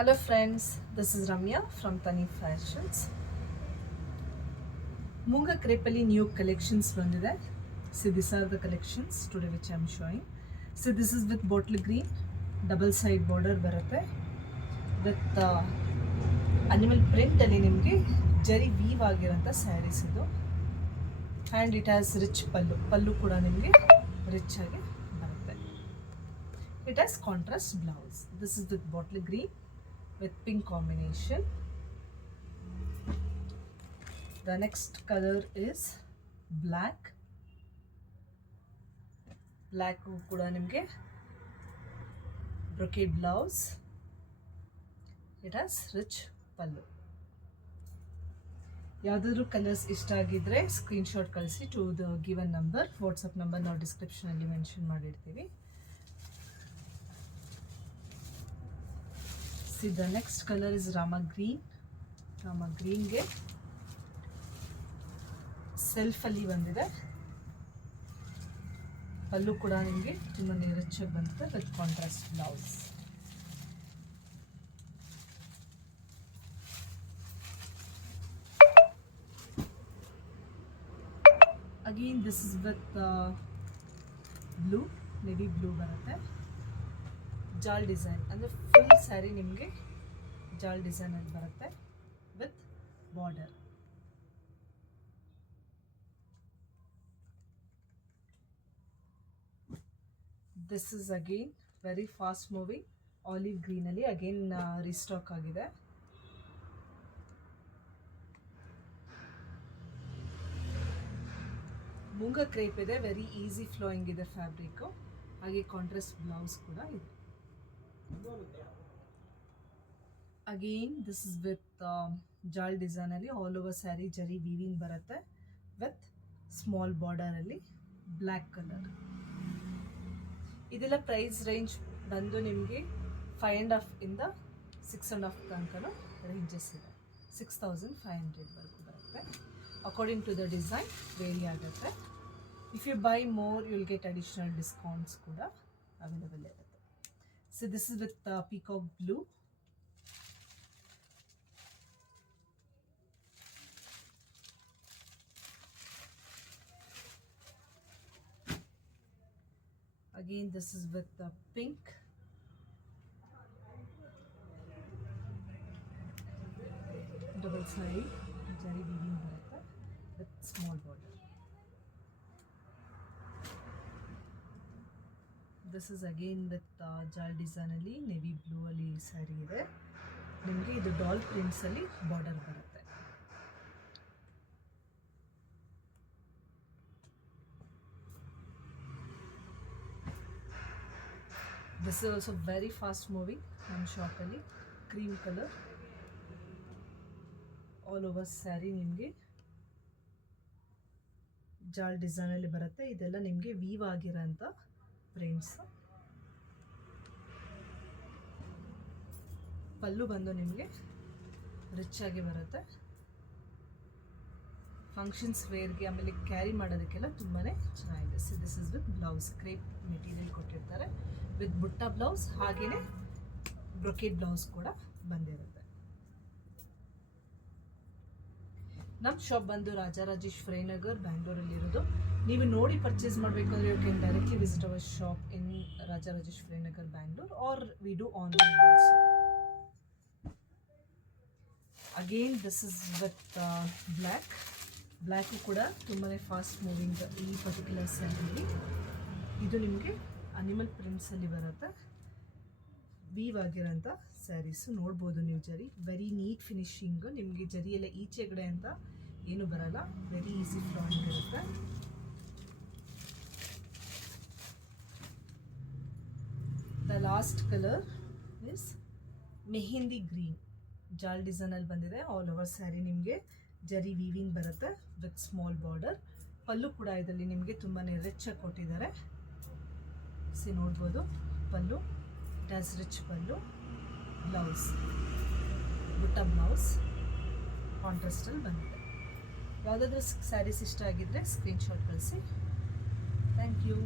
Hello friends, this is Ramya from Tani Fashions. Munga Crepali new collections bandide. See, these are the collections today which I am showing. See, this is with bottle green, double side border barutte with animal print alli nimge jari weave agiranta sarees idu, and it has rich pallu kuda nimge rich agi barutte. It has contrast blouse. This is with bottle green with pink combination. The next color is black. Black kuda nimge brocade blouse. It has rich pallu. ಯಾವ್ದಾದ್ರು colours ಇಷ್ಟ ಆಗಿದ್ರೆ screenshot ಕಳಿಸಿ to the given number. WhatsApp number ನಾವು ಡಿಸ್ಕ್ರಿಪ್ಷನಲ್ಲಿ mention ಮಾಡಿರ್ತೀವಿ. See, the next color is Rama green. Rama green ಗೆ self ಅಲ್ಲಿ ಬಂದಿದೆ. ಪಲ್ಲು ಕೂಡ ನಿಮಗೆ ತುಂಬಾ ರಿಚ್ ಆಗಿ ಬಂದಿದೆ with contrast blouse. Again, this is with blue, navy blue ಬರುತ್ತೆ. ಜಾಲ್ ಡಿಸೈನ್ ಅಂದರೆ ಫುಲ್ ಸ್ಯಾರಿ ನಿಮಗೆ ಜಾಲ್ ಡಿಸೈನ್ ಅಲ್ಲಿ ಬರುತ್ತೆ with border. This is again very fast moving olive green ಅಲ್ಲಿ ಅಗೇನ್ ರೀಸ್ಟಾಕ್ ಆಗಿದೆ. ಮುಂಗ ಕ್ರೇಪ್ ಇದೆ, ವೆರಿ ಈಸಿ ಫ್ಲೋಯಿಂಗ್ ಇದೆ ಫ್ಯಾಬ್ರಿಕ್. ಹಾಗೆ ಕಾಂಟ್ರಾಸ್ಟ್ ಬ್ಲೌಸ್ ಕೂಡ ಇದೆ. ಅಗೇನ್ ದಿಸ್ ಇಸ್ ವಿತ್ ಜಾಲ್ ಡಿಸೈನ್ ಅಲ್ಲಿ ಆಲ್ ಓವರ್ ಸ್ಯಾರಿ ಜರಿ ವೀವಿಂಗ್ ಬರುತ್ತೆ ವಿತ್ ಸ್ಮಾಲ್ ಬಾರ್ಡರ್ ಅಲ್ಲಿ ಬ್ಲ್ಯಾಕ್ ಕಲರ್. ಇದೆಲ್ಲ ಪ್ರೈಸ್ ರೇಂಜ್ ಬಂದು ನಿಮಗೆ 5.5 ಇಂದ 6.5 ತನಕ ರೇಂಜಸ್ ಇದೆ. 6,500 ವರೆಗೂ ಬರುತ್ತೆ. According to the design vary ಆಗುತ್ತೆ. If you buy more you will get additional discounts ಕೂಡ ಅವೈಲೇಬಲ್ ಇರುತ್ತೆ. So this is with peacock blue. Again, this is with pink. Double side jari weaving bರುತ್ತೆ with small border. This is again with ಜಾಲ್ design ಅಲ್ಲಿ navy blue ಅಲ್ಲಿ ಸ್ಯಾರಿ ಇದೆ. ನಿಮಗೆ ಇದು doll prints ಅಲ್ಲಿ border ಬರುತ್ತೆ. This is also very fast moving ನಮ್ಮ ಶಾಪಲ್ಲಿ. Cream colour all over sari ನಿಮಗೆ ಜಾಲ್ ಡಿಸೈನ್ ಅಲ್ಲಿ ಬರುತ್ತೆ. ಇದೆಲ್ಲ ನಿಮಗೆ ವೀವ್ ಆಗಿರೋಂಥ ಪ್ರಿಂಟ್ಸ್. ಪಲ್ಲು ಬಂದು ನಿಮಗೆ ರಿಚ್ ಆಗಿ ಬರುತ್ತೆ. ಫಂಕ್ಷನ್ಸ್ ವೇರ್ಗೆ ಆಮೇಲೆ ಕ್ಯಾರಿ ಮಾಡೋದಕ್ಕೆಲ್ಲ ತುಂಬಾ ಚೆನ್ನಾಗಿದೆ. So this is with blouse crepe material ಕೊಟ್ಟಿರ್ತಾರೆ ವಿತ್ ಬುಟ್ಟ ಬ್ಲೌಸ್, ಹಾಗೆಯೇ ಬ್ರೊಕೇಡ್ ಬ್ಲೌಸ್ ಕೂಡ ಬಂದಿರುತ್ತೆ. ನಮ್ಮ ಶಾಪ್ ಬಂದು ರಾಜರಾಜೇಶ್ವರಿ ನಗರ್ ಬ್ಯಾಂಗ್ಳೂರಲ್ಲಿರೋದು. ನೀವು ನೋಡಿ ಪರ್ಚೇಸ್ ಮಾಡಬೇಕು ಅಂದರೆ you can directly visit our shop in Rajarajeshwari Nagar Bangalore, or we do online also. Again this is with black. Black ಕೂಡ ತುಂಬಾ ಫಾಸ್ಟ್ ಮೂವಿಂಗ್ ಈ ಪರ್ಟಿಕ್ಯುಲರ್ ಸ್ಯಾರಿಲಿ. ಇದು ನಿಮಗೆ ಅನಿಮಲ್ ಪ್ರಿಂಟ್ಸಲ್ಲಿ ಬರುತ್ತೆ. ವೀವ್ ಆಗಿರೋಂಥ ಸ್ಯಾರೀಸು ನೋಡ್ಬೋದು ನೀವು. ಜರಿ ವೆರಿ ನೀಟ್ ಫಿನಿಶಿಂಗ್. ನಿಮಗೆ ಜರಿ ಎಲ್ಲ ಈಚೆಗಡೆ ಅಂತ ಏನು ಬರಲ್ಲ, ವೆರಿ ಈಸಿ ಫ್ಲಾಯಿಂಗ್ ಇರುತ್ತೆ. The last colour is mehndi green. ಜಾಲ್ ಡಿಸೈನಲ್ಲಿ ಬಂದಿದೆ. ಆಲ್ ಓವರ್ ಸ್ಯಾರಿ ನಿಮಗೆ ಜರಿ ವೀವಿಂಗ್ ಬರುತ್ತೆ ವಿತ್ ಸ್ಮಾಲ್ ಬಾರ್ಡರ್. ಪಲ್ಲು ಕೂಡ ಇದರಲ್ಲಿ ನಿಮಗೆ ತುಂಬಾ ರಿಚ್ ಆಗಿ ಕೊಟ್ಟಿದ್ದಾರೆ. ಸಿ ನೋಡ್ಬೋದು pallu. It has rich pallu. Blouse ಬುಟ್ಟ ಬ್ಲೌಸ್ ಕಾಂಟ್ರಾಸ್ಟಲ್ಲಿ ಬಂದಿದೆ. ಯಾವುದಾದ್ರೂ ಸ್ಯಾರೀಸ್ ಇಷ್ಟ ಆಗಿದ್ದರೆ ಸ್ಕ್ರೀನ್ಶಾಟ್ ಕಳಿಸಿ. Thank you.